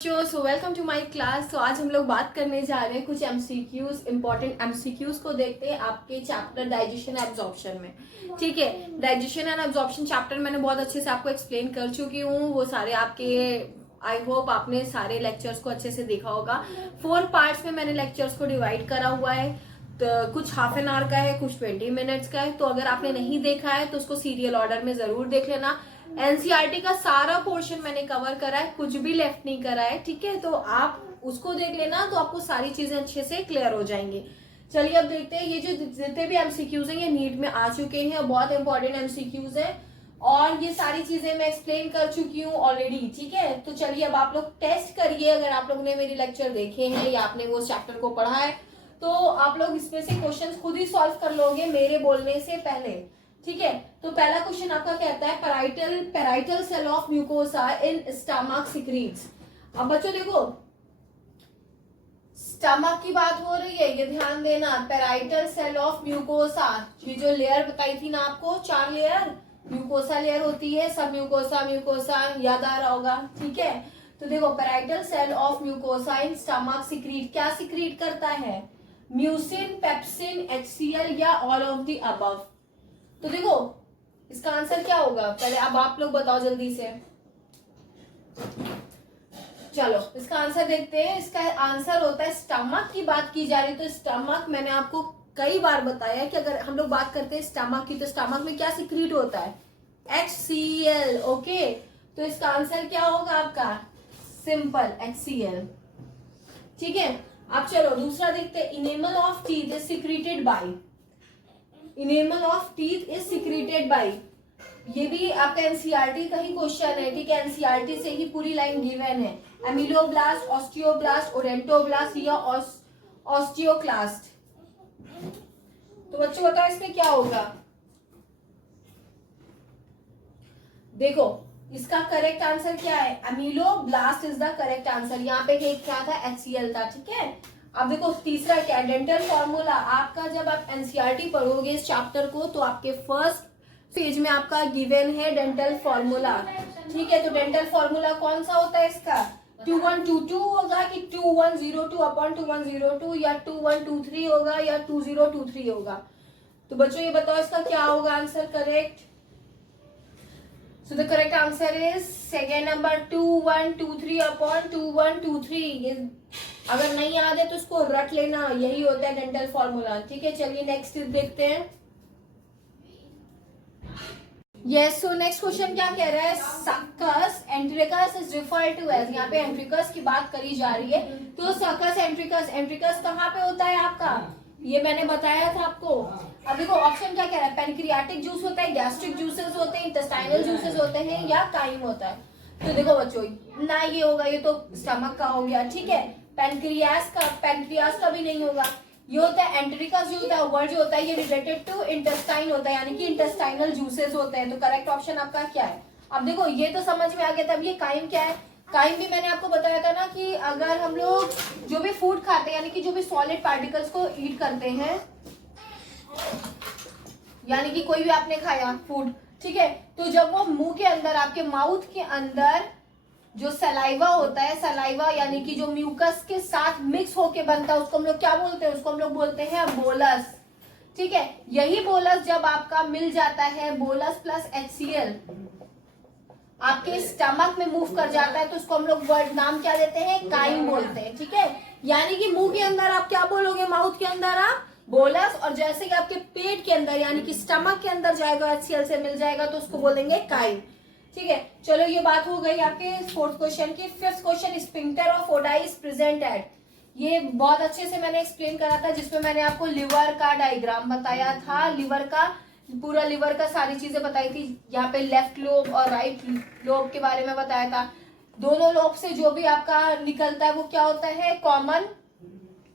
So welcome to my class. तो आज हम लोग बात करने जा रहे हैं कुछ एमसीक्यूज, इंपॉर्टेंट एमसीक्यूज को देखते हैं आपके चैप्टर डाइजेशन एब्जॉर्प्शन में। ठीक है, डाइजेशन एंड एब्जॉर्प्शन चैप्टर मैंने बहुत अच्छे से आपको एक्सप्लेन कर चुकी हूँ। वो सारे आपके, आई होप आपने सारे लेक्चर्स को अच्छे से देखा होगा। 4 पार्ट्स में मैंने लेक्चर्स को डिवाइड करा हुआ है। तो कुछ हाफ एन आवर का है, कुछ 20 मिनट्स का है। तो अगर आपने नहीं देखा है तो उसको सीरियल ऑर्डर में जरूर देख लेना। एनसीईआरटी का सारा पोर्शन मैंने कवर करा है, कुछ भी लेफ्ट नहीं करा है। ठीक है, तो आप उसको देख लेना, तो आपको सारी चीजें अच्छे से क्लियर हो जाएंगी। चलिए अब देखते हैं, ये जो जितने भी एमसीक्यूज हैं ये नीट में आ चुके हैं, बहुत इंपॉर्टेंट एमसीक्यूज हैं और ये सारी चीजें मैं एक्सप्लेन कर चुकी हूँ ऑलरेडी। ठीक है, तो चलिए अब आप लोग टेस्ट करिए। अगर आप लोगों ने मेरे लेक्चर देखे हैं या आपने वो चैप्टर को पढ़ा है तो आप लोग इसमें से क्वेश्चंस खुद ही सॉल्व कर लोगे मेरे बोलने से पहले। ठीक है, तो पहला क्वेश्चन आपका कहता है parietal cell of mucosa in stomach secretes. अब बच्चों देखो, स्टमक की बात हो रही है, ये ध्यान देना। पेराइटल सेल ऑफ म्यूकोसा, ये जो लेयर बताई थी ना आपको, 4 लेयर म्यूकोसा लेयर होती है, सब म्यूकोसा म्यूकोसा याद आ रहा होगा। ठीक है, तो देखो parietal cell of mucosa in stomach secrete, क्या सिक्रीट करता है? म्यूसिन, पेप्सिन, HCl या ऑल ऑफ द अबव। तो देखो इसका आंसर क्या होगा, पहले अब आप लोग बताओ जल्दी से। चलो इसका आंसर देखते हैं। इसका आंसर होता है, स्टमक की बात की जा रही तो स्टमक, मैंने आपको कई बार बताया कि अगर हम लोग बात करते हैं स्टमक की तो स्टमक में क्या सिक्रीट होता है? HCl। ओके, तो इसका आंसर क्या होगा आपका? Simple HCl। ठीक है, अब चलो दूसरा देखते हैं। Enamel of teeth is secreted bye, enamel of teeth is secreted bye, ये भी आपका एनसीईआरटी का ही क्वेश्चन है। ठीक है, एनसीईआरटी से ही पूरी लाइन गिवन है। एमिलोब्लास्ट, ऑस्टियोब्लास्ट, ओडेंटोब्लास्ट या ऑस्टियोक्लास्ट। तो बच्चों बताओ इसमें क्या होगा? देखो इसका करेक्ट आंसर क्या है? एमिलोब्लास्ट इज द करेक्ट आंसर। यहाँ पे क्या था? HCl था। ठीक है, अब देखो तीसरा क्या? Dental formula. आपका जब आप एनसीईआरटी पढ़ोगे इस चैप्टर को तो आपके फर्स्ट पेज में आपका गिवन है डेंटल फॉर्मूला। ठीक है, तो डेंटल फॉर्मूला कौन सा होता है इसका? 2122 होगा कि 2102 अपॉन 2102 या 2123 होगा या 2023 होगा? तो बच्चों ये बताओ इसका क्या होगा answer correct? So the correct answer is second number 2123 upon 2123। अगर नहीं याद है तो इसको रट लेना, यही होता है डेंटल फॉर्मूला। ठीक है, चलिए नेक्स्ट देखते हैं। यस, सो नेक्स्ट क्वेश्चन क्या कह रहा है? Succus entericus is referred to as, यहाँ पे एंट्रिकस की बात करी जा रही है। तो सक्कस एंट्रिकस, एंट्रिकस कहाँ पे होता है आपका? ये मैंने बताया था आपको। अब देखो ऑप्शन क्या कह रहा है? पैनक्रियाटिक जूस होता है, गैस्ट्रिक जूसेस होते हैं, इंटेस्टाइनल जूसेस होते हैं या काइम होता है? तो देखो बच्चों ना ये होगा, ये तो स्टमक का हो गया। ठीक है, पैनक्रियास का भी नहीं होगा। ये होता है एंट्रिकस, जो होता है वर्ड जो होता है ये रिलेटेड टू इंटेस्टाइन होता है, यानी कि इंटेस्टाइनल जूसेस होते हैं। तो करेक्ट ऑप्शन आपका क्या है? अब देखो ये तो समझ में आ गया था। अब ये काइम क्या है? काइम भी मैंने आपको बताया था ना कि अगर हम लोग जो भी फूड खाते हैं, यानी कि जो भी सॉलिड पार्टिकल्स को ईट करते हैं, यानी कि कोई भी आपने खाया फूड, ठीक है, तो जब वो मुंह के अंदर, आपके माउथ के अंदर जो सलाइवा होता है, सलाइवा यानी कि जो म्यूकस के साथ मिक्स होके बनता है, उसको हम लोग क्या बोलते हैं? उसको हम लोग बोलते हैं बोलस। ठीक है, यही बोलस जब आपका मिल जाता है, बोलस प्लस HCl आपके स्टमक में मूव कर जाता है, तो उसको हम लोग वर्ड नाम क्या देते हैं? काइम बोलते हैं। ठीक है, यानी कि मुंह के अंदर आप क्या बोलोगे? माउथ के अंदर आप बोलस, और जैसे कि आपके पेट के अंदर यानी कि स्टमक के अंदर जाएगा, HCl से मिल जाएगा, तो उसको बोलेंगे काइम। ठीक है, चलो ये बात हो गई आपके फोर्थ क्वेश्चन की। Fifth question, sphincter of Oddi is present at, ये बहुत अच्छे से मैंने एक्सप्लेन करा था, जिसमें मैंने आपको लिवर का डायग्राम बताया था, लिवर का पूरा, लिवर का सारी चीजें बताई थी। यहाँ पे लेफ्ट लोब और राइट लोब के बारे में बताया था। दोनों लोब से जो भी आपका निकलता है वो क्या होता है? कॉमन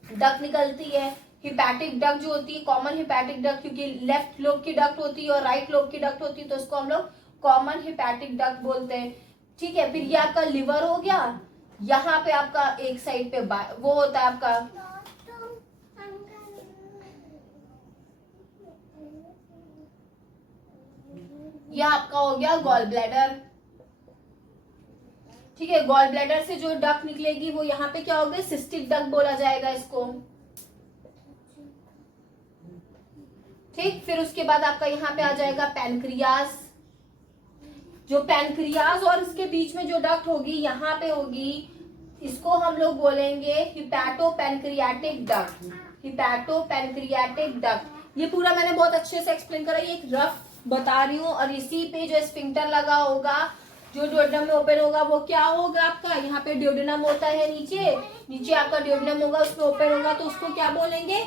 डक्ट निकलती है। हिपैटिक डक्ट जो होती है, कॉमन हिपैटिक डक्ट, क्योंकि लेफ्ट लोब की डक्ट होती है और राइट लोब की डक्ट होती है, तो उसको हम लोग कॉमन हिपैटिक डक्ट बोलते हैं। ठीक है, फिर ये आपका लिवर हो गया। यहाँ पे आपका एक साइड पे वो होता है आपका, यह आपका हो गया गॉल ब्लैडर। ठीक है, गॉल ब्लैडर से जो डक्ट निकलेगी वो यहाँ पे क्या होगा, सिस्टिक डक्ट बोला जाएगा इसको। ठीक, फिर उसके बाद आपका यहाँ पे आ जाएगा पैनक्रियास। जो पैनक्रियास और इसके बीच में जो डक्ट होगी यहाँ पे होगी, इसको हम लोग बोलेंगे hepato pancreatic duct. Hepato pancreatic duct, ये पूरा मैंने बहुत अच्छे से एक्सप्लेन करा, ये एक रफ बता रही हूँ। और इसी पे जो स्फिंक्टर लगा होगा, जो ड्यूडेनम में ओपन होगा, वो क्या होगा आपका, यहाँ पे ड्यूडेनम होता है नीचे, नीचे आपका ड्यूडेनम होगा, उसमें ओपन होगा, तो उसको क्या बोलेंगे,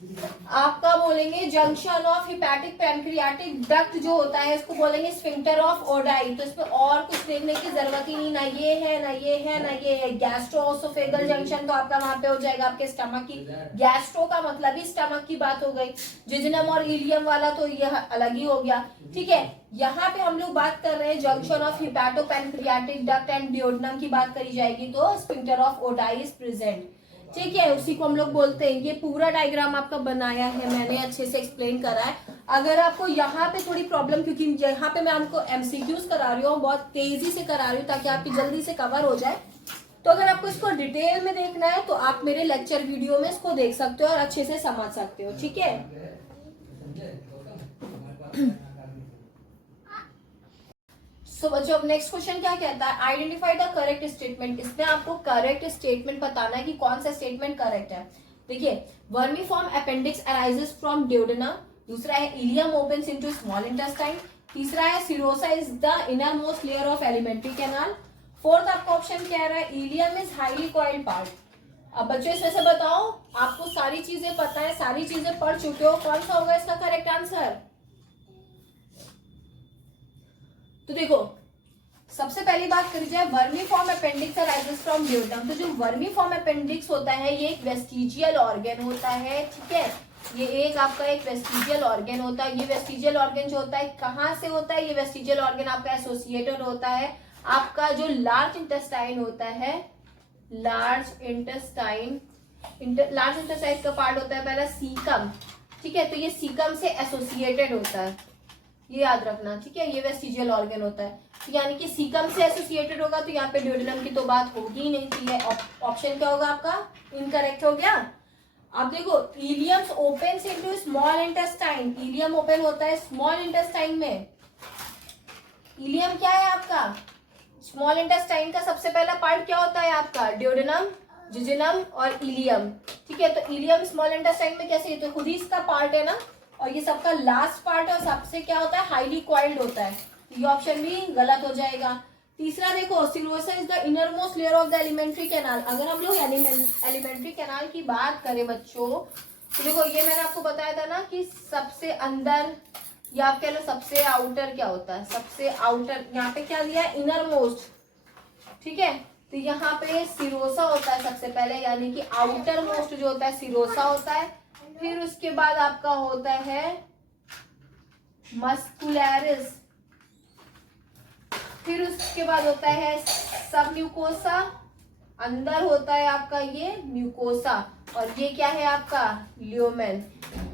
आपका बोलेंगे junction of hepatic pancreatic duct जो होता है, इसको बोलेंगे स्फिंक्टर ऑफ ओडाई। तो इसमें और कुछ देखने की जरूरत ही नहीं, ना ये है ना ये है ना ये है। गैस्ट्रोओसोफेगल जंक्शन तो आपका वहां पे हो जाएगा आपके स्टमक की, गैस्ट्रो का मतलब ही स्टमक की बात हो गई। जिजनम और इलियम वाला तो यह अलग ही हो गया। ठीक है, यहाँ पे हम लोग बात कर रहे हैं junction of hepato pancreatic duct and duodenum की बात करी जाएगी, तो sphincter of Oddi is present. ठीक है, उसी को हम लोग बोलते हैं। ये पूरा डायग्राम आपका बनाया है मैंने, अच्छे से एक्सप्लेन करा है। अगर आपको यहाँ पे थोड़ी प्रॉब्लम, क्योंकि यहाँ पे मैं आपको एमसीक्यूज करा रही हूँ, बहुत तेजी से करा रही हूँ ताकि आपकी जल्दी से कवर हो जाए, तो अगर आपको इसको डिटेल में देखना है तो आप मेरे लेक्चर वीडियो में इसको देख सकते हो और अच्छे से समझ सकते हो। ठीक है, सो बच्चों अब नेक्स्ट क्वेश्चन क्या कहता है, आइडेंटिफाई द करेक्ट स्टेटमेंट। इसमें आपको करेक्ट स्टेटमेंट बताना है कि कौन सा स्टेटमेंट करेक्ट है। देखिए, vermiform appendix arises from duodenum, दूसरा है ileum opens into small intestine, तीसरा है serosa is the innermost layer of alimentary canal, fourth आपका ऑप्शन कह रहा है ileum is highly coiled part. अब बच्चों इसमें से बताओ, आपको सारी चीजें पता है, सारी चीजें पढ़ चुके हो, कौन सा होगा इसका करेक्ट आंसर। तो देखो, सबसे पहली बात करी जाए, vermiform appendix arises from duodenum. तो जो वर्मीफॉर्म अपेंडिक्स होता है ये एक वेस्टिजियल ऑर्गन होता है। ठीक है, ये एक आपका एक वेस्टिजियल ऑर्गन होता है। ये वेस्टिजियल ऑर्गन जो होता है कहाँ से होता है, ये वेस्टिजियल ऑर्गन आपका एसोसिएटेड होता है आपका जो लार्ज इंटेस्टाइन होता है, लार्ज इंटेस्टाइन का पार्ट होता है पहला सीकम। ठीक है, तो ये सीकम से एसोसिएटेड होता है, ये याद रखना। ठीक है, ये वेस्टिजियल ऑर्गन होता है, यानी कि सीकम से एसोसिएटेड होगा, तो यहाँ पे ड्यूडेनम की तो बात होगी ही नहीं। तो ये ऑप्शन क्या होगा आपका, इनकरेक्ट हो गया। अब देखो, ileum opens into small intestine, ileum open होता है स्मॉल इंटेस्टाइन में। इलियम क्या है आपका, स्मॉल इंटेस्टाइन का सबसे पहला पार्ट क्या होता है आपका, ड्यूडेनम, जिजिनम और इलियम। ठीक है, तो इलियम स्मॉल इंटेस्टाइन में कैसे, तो खुद ही इसका पार्ट है ना, और ये सबका लास्ट पार्ट है, और सबसे क्या होता है, हाईली कॉइल्ड होता है। ये ऑप्शन भी गलत हो जाएगा। तीसरा देखो, सिलोसा is the innermost layer of the alimentary canal. अगर हम लोग एलिमेंट्री कैनाल की बात करें बच्चों, तो देखो ये मैंने आपको बताया था ना कि सबसे अंदर या आप कह लो सबसे आउटर क्या होता है, सबसे आउटर, यहाँ पे क्या दिया है, इनर मोस्ट। ठीक है, तो यहाँ पे सिरोसा होता है सबसे पहले, यानी कि आउटर मोस्ट जो होता है सिरोसा होता है। फिर उसके बाद आपका होता है मस्कुलैरिस, फिर उसके बाद होता है सब म्यूकोसा, अंदर होता है आपका ये म्यूकोसा, और ये क्या है आपका ल्यूमेन।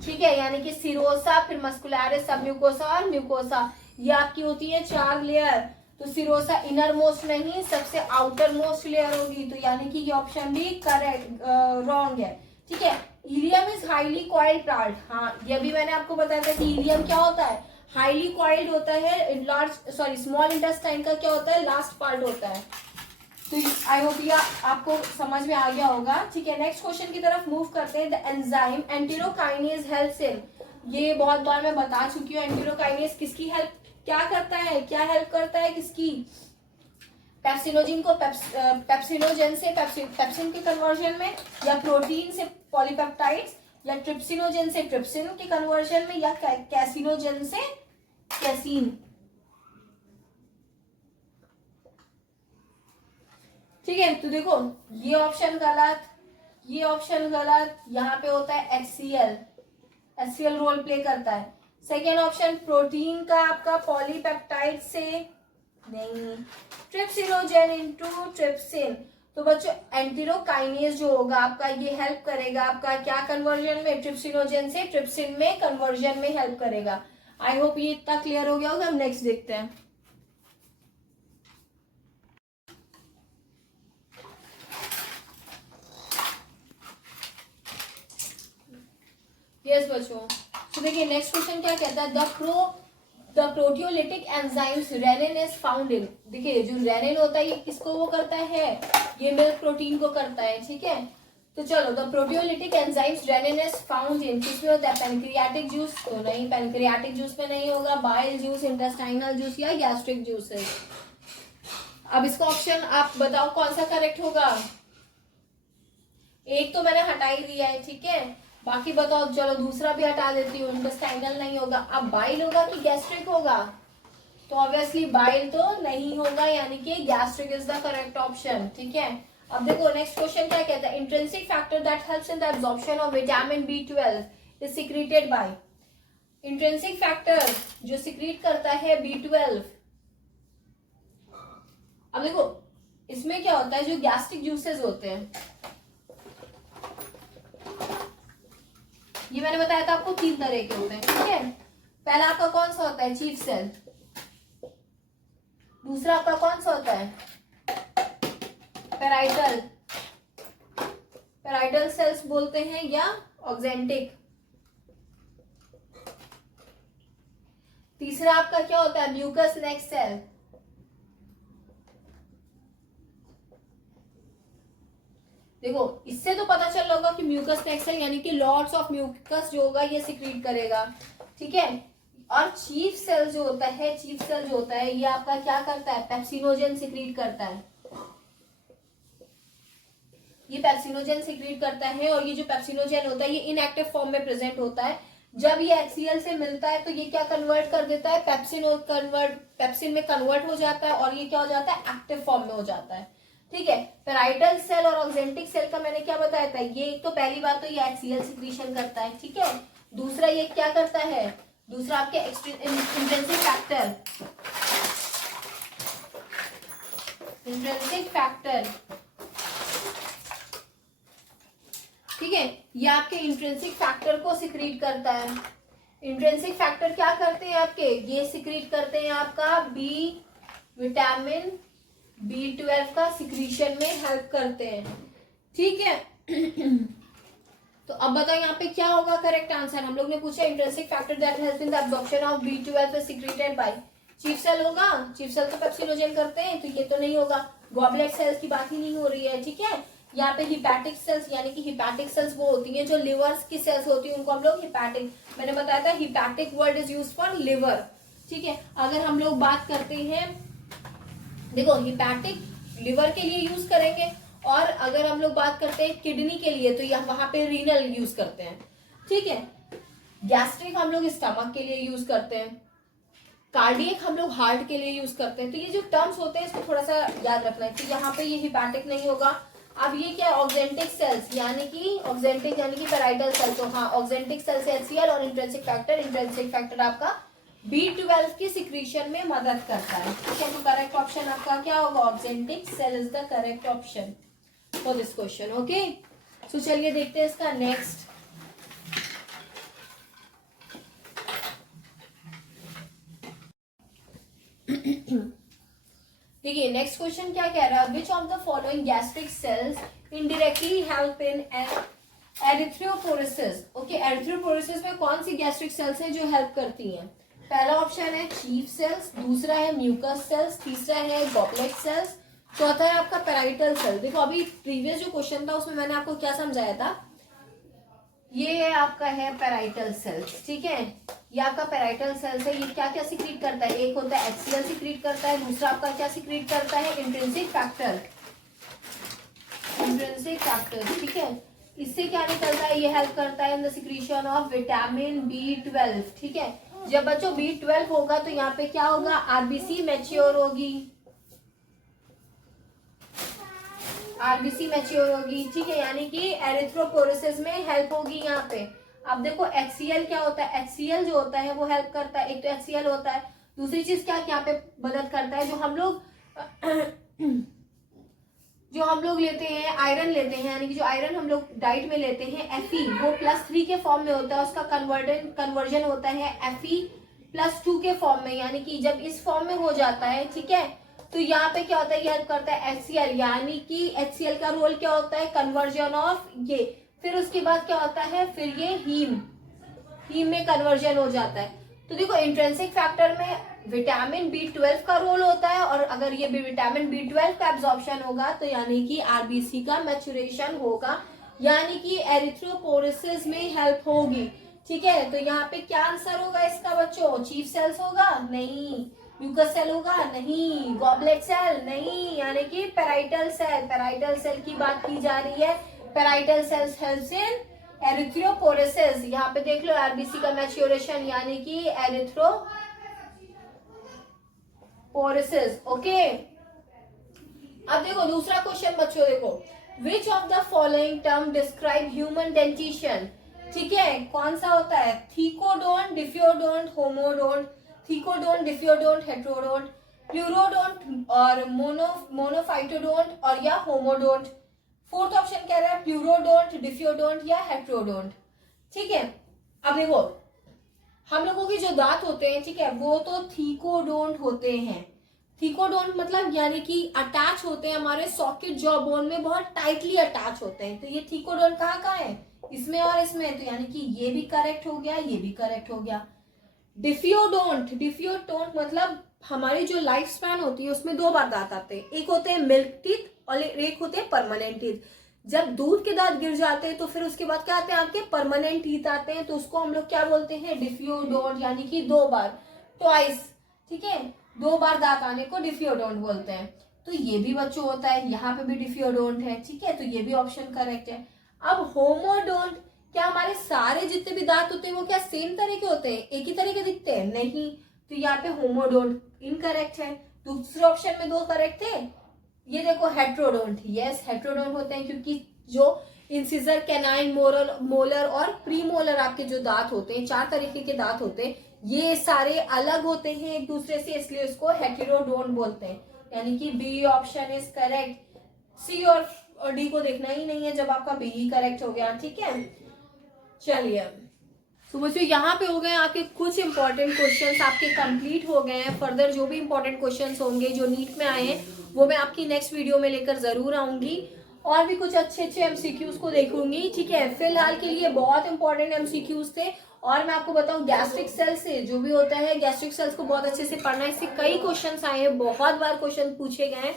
ठीक है, यानी कि सिरोसा, फिर मस्कुलैरिस, सब म्यूकोसा और म्यूकोसा, ये आपकी होती है 4 लेयर। तो सिरोसा इनर मोस्ट नहीं, सबसे आउटर मोस्ट लेयर होगी, तो यानी कि ये ऑप्शन भी करेक्ट रॉन्ग है। ठीक है, ileum is highly coiled part, हाँ ये भी मैंने आपको बताया था कि इलियम क्या होता है, हाईली कॉइल्ड होता है। स्मॉल इंटेस्टाइन का क्या होता है, लास्ट पार्ट होता है। तो आई होप ये आपको समझ में आ गया होगा। ठीक है, नेक्स्ट क्वेश्चन की तरफ मूव करते हैं। The enzyme enterokinase helps in, ये बहुत बार मैं बता चुकी हूँ, एंटेरोकाइनेज किसकी हेल्प क्या करता है, क्या हेल्प करता है किसकी, पेप्सिनोजिन को पेप्सिनोजेन से पेप्सिन के कन्वर्जन में, या प्रोटीन से पॉलीपेप्टाइड्स, या ट्रिप्सिनोजेन से ट्रिप्सिन के कन्वर्जन में, या कैसिनोजेन से कैसीन। ठीक है, तो देखो ये ऑप्शन गलत, ये ऑप्शन गलत, यहाँ पे होता है HCl रोल प्ले करता है। सेकेंड ऑप्शन प्रोटीन का आपका पॉलीपेप्टाइड से नहीं, ट्रिप्सिनोजेन इनटू ट्रिप्सिन। तो बच्चों एंटेरोकाइनेज जो होगा आपका ये हेल्प करेगा आपका क्या कन्वर्जन में, ट्रिप्सिनोजेन से ट्रिप्सिन में कन्वर्जन में हेल्प करेगा। आई होप ये इतना क्लियर हो गया होगा। हम नेक्स्ट देखते हैं। यस बच्चों, तो देखिए नेक्स्ट क्वेश्चन क्या कहता है, the proteolytic enzymes rennin is found in. देखिए जो रेनिन होता है ये किसको वो करता है, ये मिल्क प्रोटीन को करता है, ठीक है। तो चलो, the proteolytic enzymes rennin is found in, किसमें होता है, पैनक्रियाटिक जूस, तो नहीं, पैनक्रियाटिक जूस में नहीं होगा, बाइल जूस, इंटेस्टाइनल जूस या गैस्ट्रिक जूसेस। अब इसका ऑप्शन आप बताओ कौन सा करेक्ट होगा। एक तो मैंने हटा ही दिया है, ठीक है, बाकी बताओ। चलो दूसरा भी हटा देती हूँ, इंटेस्टाइनल नहीं होगा। अब बाइल होगा कि गैस्ट्रिक होगा, तो ऑब्वियसली बाइल तो नहीं होगा, यानी कि gastric is the correct option, ठीक है। अब देखो नेक्स्ट क्वेश्चन क्या कहता है, intrinsic factor that helps in the absorption of vitamin B12 is secreted bye. Intrinsic factor जो सिक्रीट करता है B12। अब देखो इसमें क्या होता है, जो गैस्ट्रिक जूसेस होते हैं, ये मैंने बताया था आपको 3 तरह के होते हैं, ठीक है। पहला आपका कौन सा होता है, चीफ सेल। दूसरा आपका कौन सा होता है, पेराइटल, पेराइटल सेल्स बोलते हैं, या ऑक्जेंटिक। तीसरा आपका क्या होता है, म्यूकस नेक सेल। देखो इससे तो पता चल रहा होगा कि म्यूकस नेक सेल यानी कि लॉट्स ऑफ म्यूकस जो होगा ये सिक्रीट करेगा, ठीक है। और चीफ सेल जो होता है, चीफ सेल जो होता है ये आपका क्या करता है, पेप्सिनोजेन सिक्रीट करता है, ये पेप्सिनोजेन सिक्रीट करता है। और ये जो पेप्सिनोजेन होता है ये इनएक्टिव फॉर्म में प्रेजेंट होता है। जब ये HCl से मिलता है तो ये क्या कन्वर्ट कर देता है, पेप्सिन में कन्वर्ट हो जाता है, और ये क्या हो जाता है, एक्टिव फॉर्म में हो जाता है, ठीक है। पेराइटल सेल और ऑक्जेंटिक सेल का मैंने क्या बताया था, ये एक तो पहली बात तो ये HCl सिक्रीशन करता है, ठीक है। दूसरा ये क्या करता है, दूसरा आपके इंट्रिंसिक फैक्टर, इंट्रिंसिक फैक्टर, ठीक है, ये आपके इंट्रिंसिक फैक्टर को सिक्रीट करता है। इंट्रिंसिक फैक्टर क्या करते हैं आपके, ये सिक्रीट करते हैं आपका विटामिन B12 का सिक्रीशन में हेल्प करते हैं, ठीक है। तो अब बताओ यहाँ पे क्या होगा करेक्ट आंसर। हम लोग ने पूछा intrinsic factor that helps in the absorption of B12 is secreted by chief cell होगा, चीफ सेल तो पेप्सिनोजेन करते हैं, तो ये तो नहीं होगा। गॉबलेट सेल्स की बात ही नहीं हो रही है, ठीक है। यहाँ पे हिपैटिक सेल्स, यानी कि हिपैटिक सेल्स वो होती हैं जो लिवर्स की सेल्स होती है, उनको हम लोग हिपैटिक, मैंने बताया था hepatic word is use for liver, ठीक है। अगर हम लोग बात करते हैं, देखो हिपैटिक लिवर के लिए यूज करेंगे, और अगर हम लोग बात करते हैं किडनी के लिए तो यहाँ वहां पे रीनल यूज करते हैं, ठीक है। गैस्ट्रिक हम लोग स्टमक के लिए यूज करते हैं, कार्डियक हम लोग हार्ट के लिए यूज करते हैं। तो ये जो टर्म्स होते हैं इसको थोड़ा सा याद रखना है कि यहाँ पे ये हिपैटिक नहीं होगा। अब ये क्या, ऑक्जेंटिक सेल्स, यानी कि ऑक्जेंटिक यानी कि पेराइटल सेल्स, तो हाँ ऑक्जेंटिक सेल्स HCl और इंट्रिंसिक फैक्टर आपका B12 की सिक्रीशन में मदद करता है, ठीक है। तो करेक्ट ऑप्शन आपका क्या होगा, oxyntic cell is the correct option for this question, okay. So चलिए देखते हैं इसका नेक्स्ट। देखिए नेक्स्ट क्वेश्चन क्या कह रहा है, which of the following gastric cells indirectly help in erythropoiesis. Okay, erythropoiesis में कौन सी गैस्ट्रिक सेल्स हैं जो हेल्प करती हैं। पहला ऑप्शन है चीफ सेल्स, दूसरा है म्यूकस सेल्स, तीसरा है गॉबलेट सेल्स, चौथा है आपका पेराइटल सेल। देखो अभी प्रीवियस जो क्वेश्चन था उसमें मैंने आपको क्या समझाया था, ये है आपका है पेराइटल सेल्स, ठीक है। ये आपका पेराइटल सेल्स है, ये क्या क्या सिक्रीट करता है, एक होता है HCl सिक्रीट करता है, दूसरा आपका क्या सिक्रीट करता है, इंट्रिंसिक फैक्टर, इंट्रिंसिक फैक्टर, ठीक है। इससे क्या निकलता है, ये हेल्प करता है in the secretion of vitamin B12, ठीक है। जब बच्चों B12 होगा तो यहाँ पे क्या होगा, RBC मैच्योर होगी, RBC मैच्योर होगी, ठीक है, यानी कि एरिथ्रोपोरेसिस में हेल्प होगी यहाँ पे। अब देखो HCl क्या होता है, HCl जो होता है वो हेल्प करता है, एक तो HCl होता है, दूसरी चीज क्या यहाँ पे मदद करता है, जो हम लोग लेते हैं आयरन लेते हैं, यानी कि जो आयरन हम लोग डाइट में लेते हैं Fe वो +3 के फॉर्म में होता है, उसका कन्वर्जन होता है Fe+2 के फॉर्म में, यानी कि जब इस फॉर्म में हो जाता है, ठीक है, तो यहाँ पे क्या होता है, ये हेल्प करता है HCl, यानी कि HCl का रोल क्या होता है, कन्वर्जन ऑफ ये, फिर उसके बाद क्या होता है, फिर ये हीम, हीम में कन्वर्जन हो जाता है। तो देखो इंट्रिंसिक फैक्टर में विटामिन B12 का रोल होता है, और अगर ये विटामिन B12 का एब्जॉर्प्शन होगा तो यानी कि आरबीसी का मैच्योरेशन होगा, यानी कि एरिथ्रोपोरेसिस में हेल्प होगी। ठीक है, तो यहाँ पे क्या आंसर होगा इसका बच्चों? चीफ सेल्स होगा? नहीं। म्यूकस सेल होगा? नहीं। Goblet cell? नहीं। यानी कि पेराइटल सेल, पेराइटल सेल की बात की जा रही है। Parietal cells helps in erythropoiesis. यहाँ पे देख लो आरबीसी का मैच्योरेशन यानी कि एरिथ्रोपोरेसिस। ओके, अब देखो दूसरा क्वेश्चन बच्चों, देखो which of the following term describe human dentition. ठीक है, कौन सा होता है? Thecodont, diphyodont, homodont, thecodont, diphyodont, heterodont, pleurodont और मोनोफाइटोडोंट और या होमोडोंट। फोर्थ ऑप्शन कह रहा है प्लूरोडोंट, डिफियोडोंट या हेट्रोडोंट। ठीक है, अब देखो हम लोगों के जो दांत होते हैं, ठीक है, वो तो थीकोडोंट होते हैं। थीकोडोंट मतलब यानी कि अटैच होते हैं हमारे सॉकेट जॉ बोन में, बहुत टाइटली अटैच होते हैं। तो ये थीकोडोंट कहाँ कहाँ है? इसमें और इसमें। तो यानी कि ये भी करेक्ट हो गया, ये भी करेक्ट हो गया। डिफियोडोंट, डिफियोडोंट मतलब हमारी जो लाइफ स्पैन होती है उसमें 2 बार दांत आते हैं, एक होते हैं मिल्क टीथ और एक होते हैं परमानेंट टीथ। जब दूध के दांत गिर जाते हैं तो फिर उसके बाद क्या आते हैं? आपके परमानेंट टीथ आते हैं। तो उसको हम लोग क्या बोलते हैं? डिफियोडोंट, यानी कि 2 बार, ट्वाइस। ठीक है, 2 बार दांत आने को डिफियोडोंट बोलते हैं। तो ये भी बच्चों होता है, यहाँ पे भी डिफियोडोंट है। ठीक है, तो ये भी ऑप्शन करेक्ट है। अब होमोडोंट, क्या हमारे सारे जितने भी दांत होते हैं वो क्या सेम तरह के होते हैं, एक ही तरह के दिखते हैं? नहीं। तो यहाँ पे होमोडोंट इनकरेक्ट है। दूसरे ऑप्शन में 2 करेक्ट थे। ये देखो हेट्रोडोंट, यस हेट्रोडोंट होते हैं, क्योंकि जो इंसिजर, कैनाइन, मोलर और प्रीमोलर आपके जो दांत होते हैं, 4 तरीके के दांत होते हैं, ये सारे अलग होते हैं एक दूसरे से, इसलिए उसको हेटेरोडोंट बोलते हैं। यानी कि बी ऑप्शन इज करेक्ट। सी और डी को देखना ही नहीं है जब आपका बी ही करेक्ट हो गया। ठीक है, चलिए तो बच्चों यहाँ पे हो गए आपके कुछ इंपॉर्टेंट क्वेश्चंस आपके कंप्लीट हो गए हैं। फर्दर जो भी इंपॉर्टेंट क्वेश्चंस होंगे जो नीट में आए हैं वो मैं आपकी नेक्स्ट वीडियो में लेकर जरूर आऊंगी, और भी कुछ अच्छे अच्छे एमसीक्यूज को देखूंगी। ठीक है, फिलहाल के लिए बहुत इंपॉर्टेंट एमसीक्यूज थे। और मैं आपको बताऊं गैस्ट्रिक सेल से जो भी होता है, गैस्ट्रिक सेल्स को बहुत अच्छे से पढ़ना है, इससे कई क्वेश्चन आए हैं, बहुत बार क्वेश्चन पूछे गए हैं।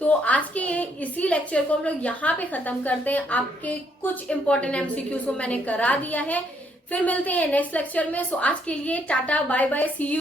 तो आज के इसी लेक्चर को हम लोग यहाँ पे खत्म करते हैं। आपके कुछ इंपॉर्टेंट एमसीक्यूज को मैंने करा दिया है। फिर मिलते हैं नेक्स्ट लेक्चर में। सो आज के लिए tata, bye bye, see you.